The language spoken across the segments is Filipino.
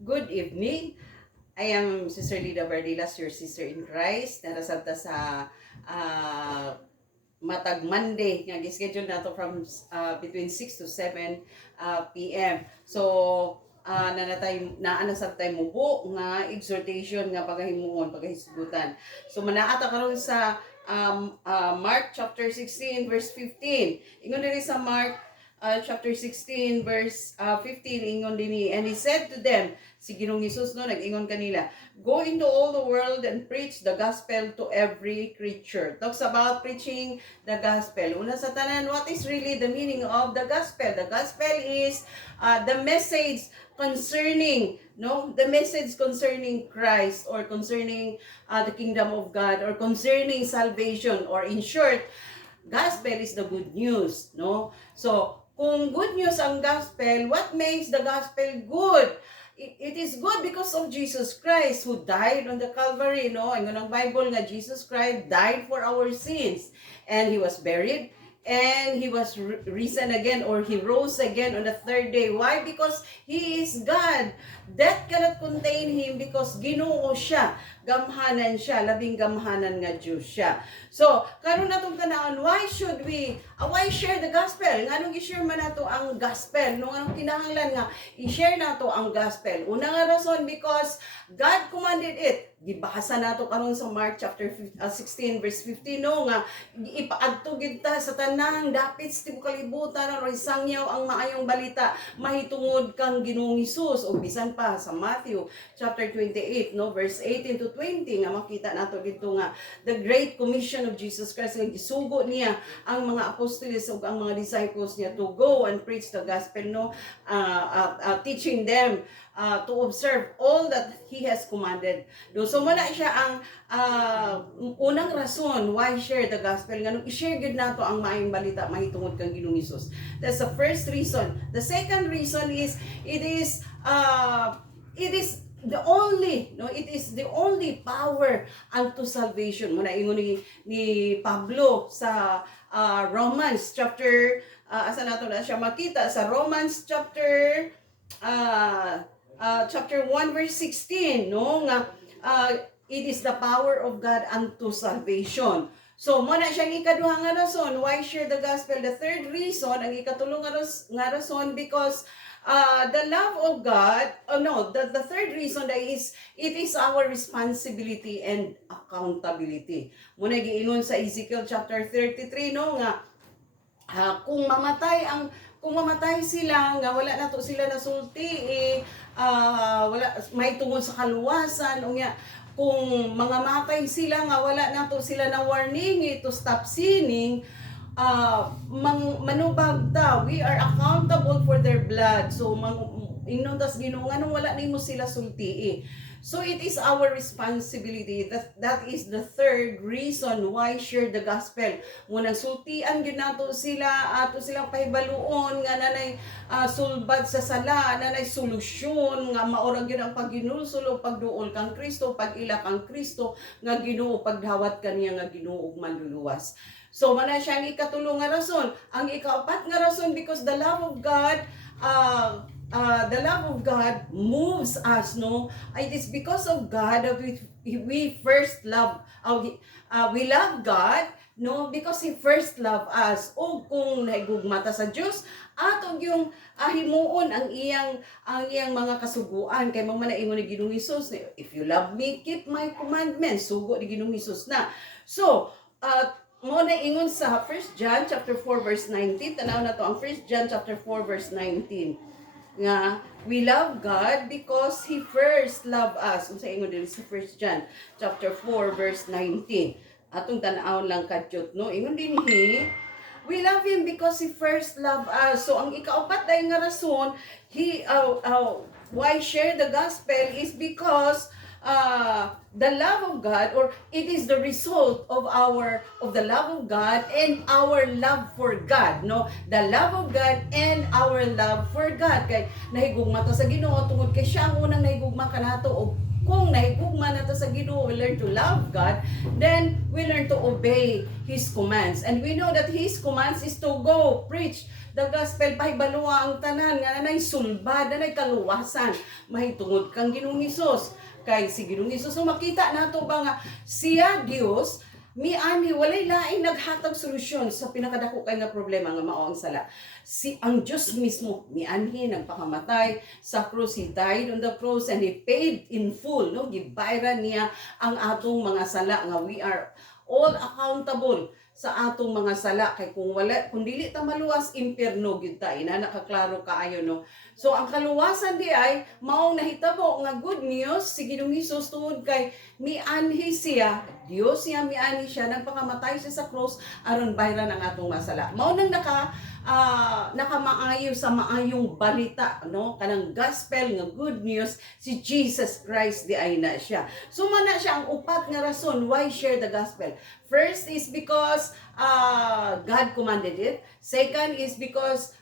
Good evening. I am Sister Lida Bardilas, your sister in Christ. Narasabta sa uh, matag Monday nga gi-schedule nato from between 6 to 7 p.m. So naana sab tay mubo nga exhortation nga pagahimuon, pagahisgutan. So manaata karon sa Mark chapter 16 verse 15. Ingon diri sa Mark chapter 16 verse 15, ingon dinhi, and he said to them, si Ginoong Hesus no nag-ingon kanila, go into all the world and preach the gospel to every creature. Talks about preaching the gospel. Una sa tanan, what is really the meaning of the gospel? The gospel is the message concerning the message concerning Christ, or concerning the kingdom of God, or concerning salvation, or in short, gospel is the good news, no? So kung good news ang gospel, what makes the gospel good? It is good because of Jesus Christ who died on the Calvary, no? Ang Bible nga Jesus Christ died for our sins, and he was buried, and he was risen again, or he rose again on the third day. Why? Because he is God. Death cannot contain him because Ginoo siya, gamhanan siya, labing gamhanan nga Diyos siya. So karon natong tanawon, why should we why share the gospel? Nganong i-share man nato ang gospel? No, anong kinahanglan nga i-share nato ang gospel? Una nga rason, because God commanded it. Gibasa nato karon sa Mark chapter 16 verse 15, no, nga ipaadto gid ta sa tanang dapit sa tibuok kalibutan aron isangyaw ang maayong balita mahitungod kang Ginoong Hesus. O bisan pa sa Matthew chapter 28, no, verse 18 to 20, nga makita nato dito nga the great commission of Jesus Christ, nga gisugo niya ang mga apostoles ug ang mga disciples niya to go and preach the gospel, no, teaching them to observe all that he has commanded. So muna siya ang unang rason why share the gospel, nganong i-share gid nato ang maayong balita mahitungod kang Ginoong Hesus. That's the first reason. The second reason is it is the only power unto salvation. Muna ingon ni Pablo sa Romans chapter asa nato na siya makita sa Romans chapter 1 verse 16, no, nga it is the power of God unto salvation. So mo na siyang ikaduha nga rason why share the gospel. The third reason, ang ikatulong nga rason, because the love of God, the third reason that is, it is our responsibility and accountability. Muna giingon sa Ezekiel chapter 33, no, nga kung mamatay sila nga wala nato sila nasulti, wala may tungod sa kaluwasan, unya kung mga matay sila nga wala nato sila na warning to stop sinning, manubag ta, we are accountable for their blood. So ingnon tas Ginoo nganong wala nimo sila sulti. So it is our responsibility. That is the third reason why share the gospel. Munang sultian gyud nato sila, ato silang pahibaluon nga nanay sulbad sa sala, nanay solusyon nga maorang gyud ang pagginulsol o pagduol kang Kristo, pag-ila kang Kristo nga Ginoo, pagdawat kaniya nga Ginoo ug manluluwas. So mana siya ang ikatulong nga rason. Ang ikaapat nga rason, because the love of God moves us, no? It is because of God that we first love, we love God, no, because He first loved us. O kung nahigugmata sa Diyos, atong yung himuon ang iyang mga kasuguan. Kay mamanaingon ni Ginoong Hesus, if you love me, keep my commandments. Sugo ni Ginoong Hesus na. So mo na ingon sa 1 John chapter 4 verse 19. Tanaw na to ang 1 John chapter 4 verse 19. Nga we love God because He first loved us. Unsa ingon diri sa 1 John chapter 4 verse 19. Atong tan-awon lang kadyot, no, ingon din we love Him because He first loved us. So ang ikaapat day nga rason why share the gospel is because the love of God, or it is the result of the love of God and our love for God, no, the love of God and our love for God. Kay nahigugma to sa Ginoo tungod kay siya ang unang nahigugma kanato, o kung nahigugma nato sa Ginoo, we learn to love God, then we learn to obey His commands. And we know that His commands is to go preach the gospel pahibaluwa ang tanan nga nanay sulbad, nanay kaluwasan mahitungod kang Ginoong Hesus. Kay si Ginoong Hesus so makita nato ba nga siya Dios miani walay laing naghatag solusyon sa pinakadako kay nga problema nga mao ang sala. Si ang Dios mismo mianhi nagpakamatay sa cross, he died on the cross and he paid in full, no, gibayran niya ang atong mga sala nga we are all accountable sa atong mga sala kay kung dili ta maluwas impierno gyud ta ina nakaklaro kaayo, no. So ang kaluwasan di ay maong nahitabo nga good news si Ginoong Hesus tungod kay mianhi siya Dios siya, mianhi siya nagpakamatay siya sa cross aron bayran ang atong masala. Mao nang nakamaayo sa maayong balita, no, kanang gospel nga good news si Jesus Christ di ay na siya. So mana siya ang upat nga rason why share the gospel. First is because God commanded it. Second is because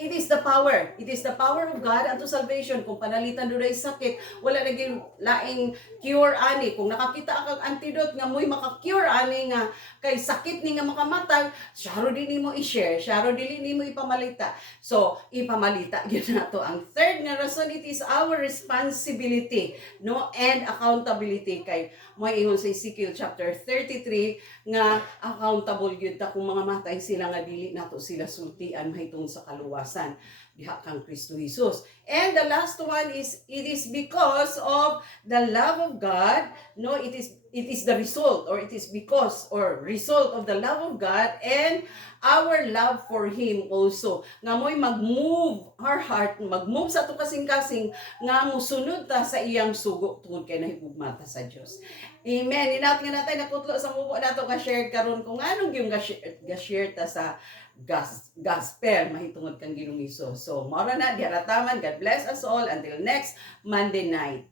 it is the power. It is the power of God unto salvation. Kung panalitan doon ay sakit, wala naging laing cure ani. Kung nakakita kang antidote nga mo'y maka-cure ani nga kay sakit ni nga makamatay, syaro din mo i-share, syaro din mo ipamalita. So, ipamalita yun na to. Ang third nga rason, it is our responsibility, no, and accountability. Kay may ingon sa Ezekiel chapter 33 nga accountable yun ta kung mga matay sila nga dili nato sila sultian mahitungod sa kaluwasan diha kang Kristo Jesus. And the last one is it is because of the love of God, no, it is the result or it is because or result of the love of God and our love for Him also. Nga mo'y mag-move our heart, mag-move sa to kasing-kasing nga musunod ta sa iyang sugo tungod kay nahigugma ta sa Dios. Amen. Inaot nga natin nakutlo sa mubo nato ka share karon kung anong yung ga-share ta sa gospel mahitungod kang Ginoong Hesus. So, mora na diharataman. God bless us all until next Monday night.